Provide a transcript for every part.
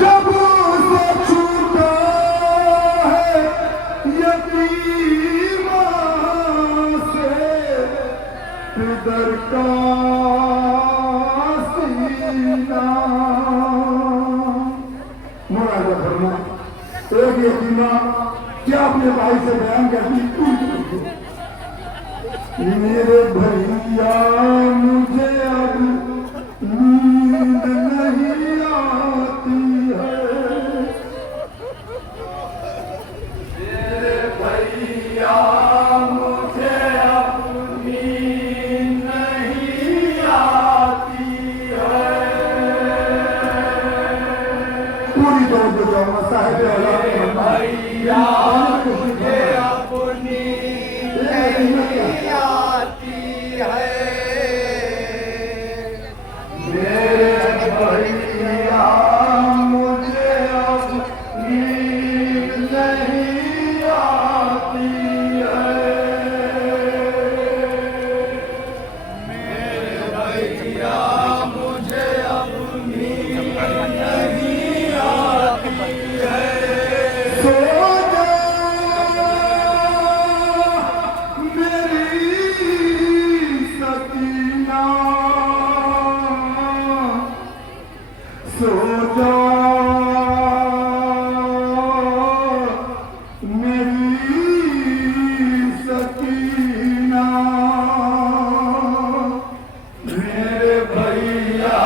जब से छूटा है यतीमा से पिदर का सीना। मुराद फरमा एक यतीमा क्या अपने भाई से बयान करती, मेरे भैया मुझे अब नींद नहीं आती है, मेरे भैया मुझे अब नींद नहीं आती है। पूरी तौर पर जाऊंगा साहिब भैया मुझे अब नींद नहीं आती है, मेरे भैया मुझे अब नींद नहीं आती है, मेरे भैया मुझे अब नींद नहीं आती है। सो जा मेरी सकीना, सो जा मेरी सकीना, मेरे भैया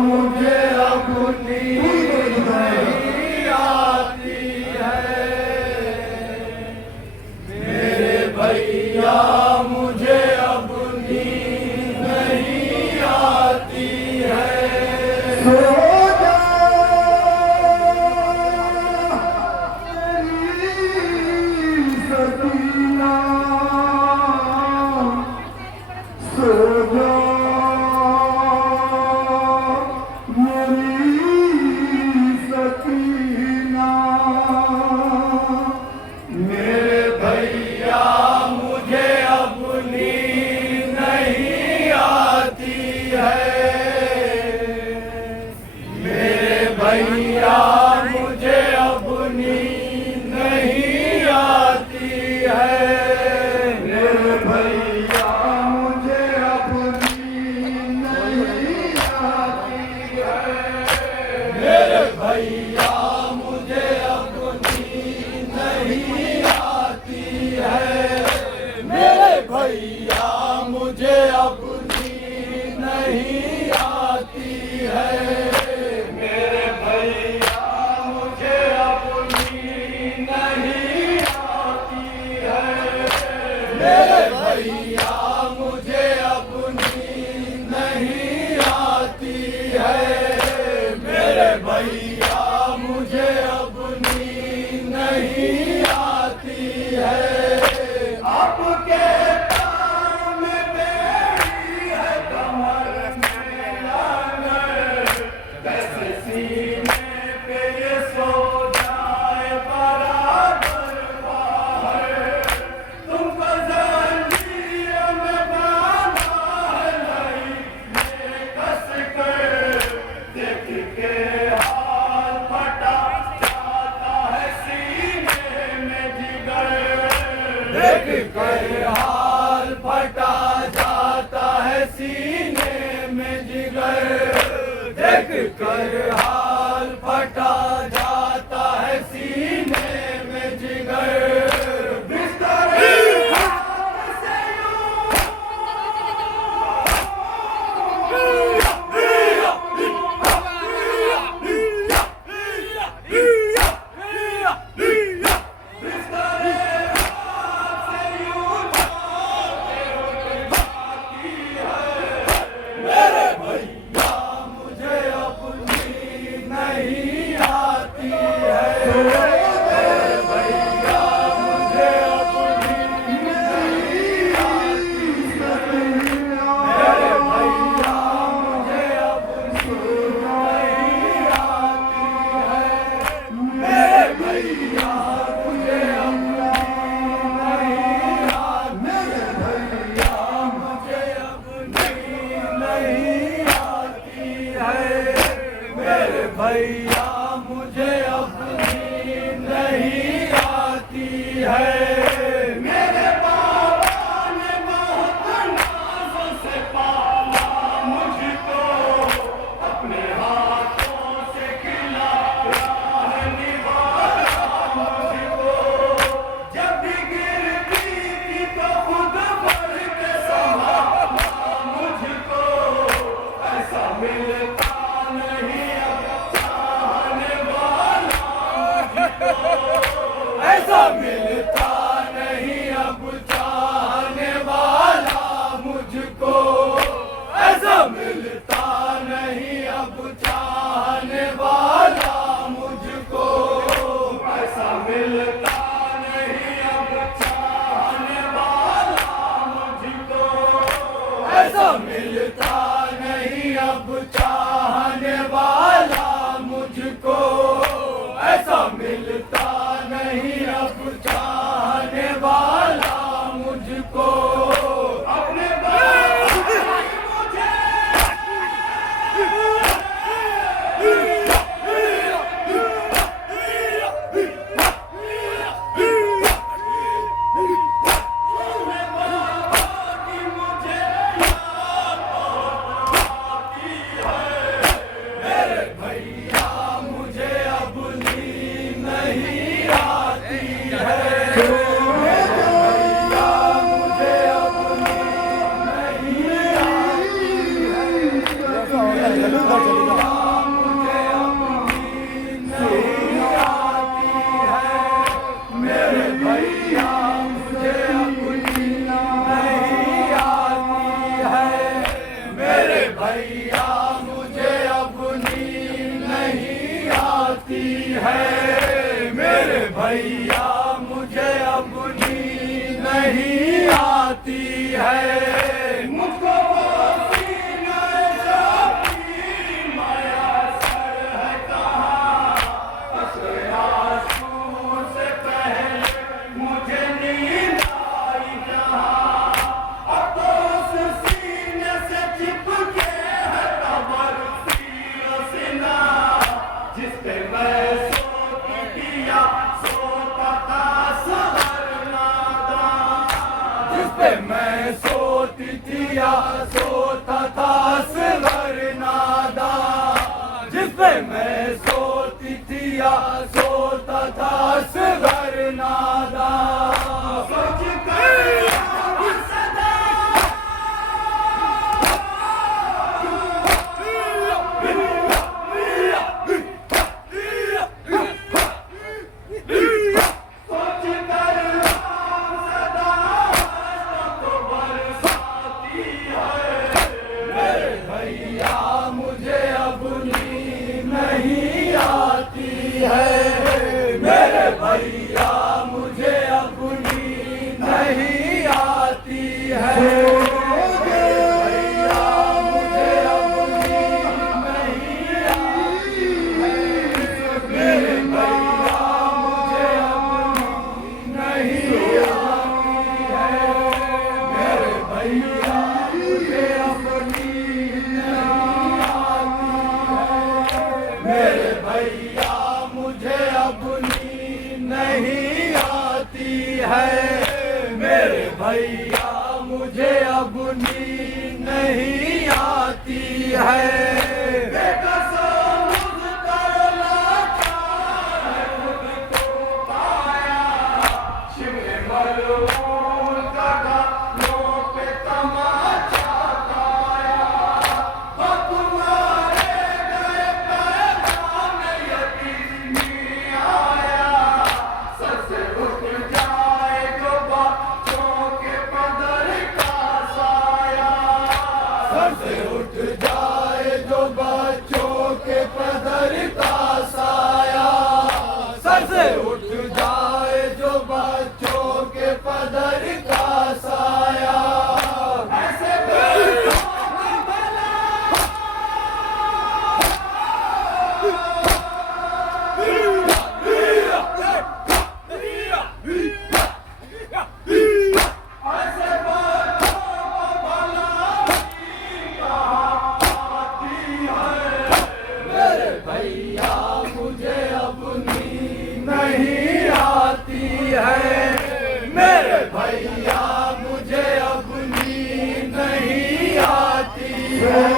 मुझे अब नींद नहीं आती है, मेरे भैया मुझे अब नींद नहीं आती है। सो जा मेरी सकीना, सो जा मेरी सकीना, मेरे भैया मुझे अब नींद नहीं आती है, मेरे भैया मुझे अब नींद नहीं आती है, मेरे भैया मुझे अब नींद नहीं आती है, मेरे भैया मुझे अब नींद नहीं आती है, मेरे भैया मुझे अब नींद नहीं आती है, मेरे भैया मुझे अब नींद नहीं आती है, मेरे भैया मुझे अब नींद नहीं आती है, मेरे भैया मुझे अब नींद नहीं आती है। आपके काम में मेरी है कमर में लगन, कैसे सीने पे ये सो जाए बराबर बाहर, तुमको जंजीर में बांधा है नहीं ये कस कर, देख के भैया मुझे अब नींद नहीं आती है। मेरे बाबा ने बहुत नाज़ों से पाला मुझको, अपने हाथों से खिलाया है निभाया मुझको। जब भी गिरती थी तो खुद बढ़ के संभाला मुझको। ऐसा मिलता नहीं अब चाहने वाला मुझको। ऐसा मिलता नहीं अब चाहने वाला मुझको। ऐसा मिलता नहीं अब चाहने वाला मुझको। ऐसा मिलता नहीं अब चाहने वाला मुझको। ऐसा मिलता नहीं अब चाहने वाला मुझको। ऐसा मिलता नहीं अब चाहने वाला मुझको। अपने भैया मुझे अब नींद नहीं आती है। भैया मुझे अब नींद नहीं आती है। मुझे अब नींद नहीं आती है। मेरे भैया मुझे अब नींद नहीं आती है। मेरे भैया मुझे अब नींद नहीं आती है। मेरे भैया मुझे अब नींद नहीं आती है। मुझको वो सीने से अपनी माया सर है कहाँ। उसके आंसू से पहले मुझे नींद आई जहाँ। अब तो उस सीने से चिपके है कबर सीना सीना। जिस पे मैं सोती किया सोता था सहर नादा। जिस पे मैं सोती थी या सोता था सहर नादा। जिस पे मैं सोती थी या सोता था सहर नादा। सोच कर सदा सोच कर सदा तो बरसाती है। मेरे भैया मुझे अब नींद नहीं आती है। मेरे भैया मुझे अब नींद नहीं आती है। भैया मुझे अब नींद नहीं आती है। मेरे भैया मुझे अब नींद नहीं आती है। मेरे भैया मुझे अब नींद नहीं आती है। मेरे भैया मुझे अब नींद नहीं आती है। मेरे भैया मुझे अब नींद नहीं आती है। बेकसों मुझको लाचार है खुद को पाया। शिव ने मलूम का गालों पे तमाचा गाया। और तुम्हारे गए पैगाम यकीन नहीं आया। सर से उठ जाए जो बातों के पदर का साया। सर से उठ जाए जो भैया मुझे अब नींद नहीं आती है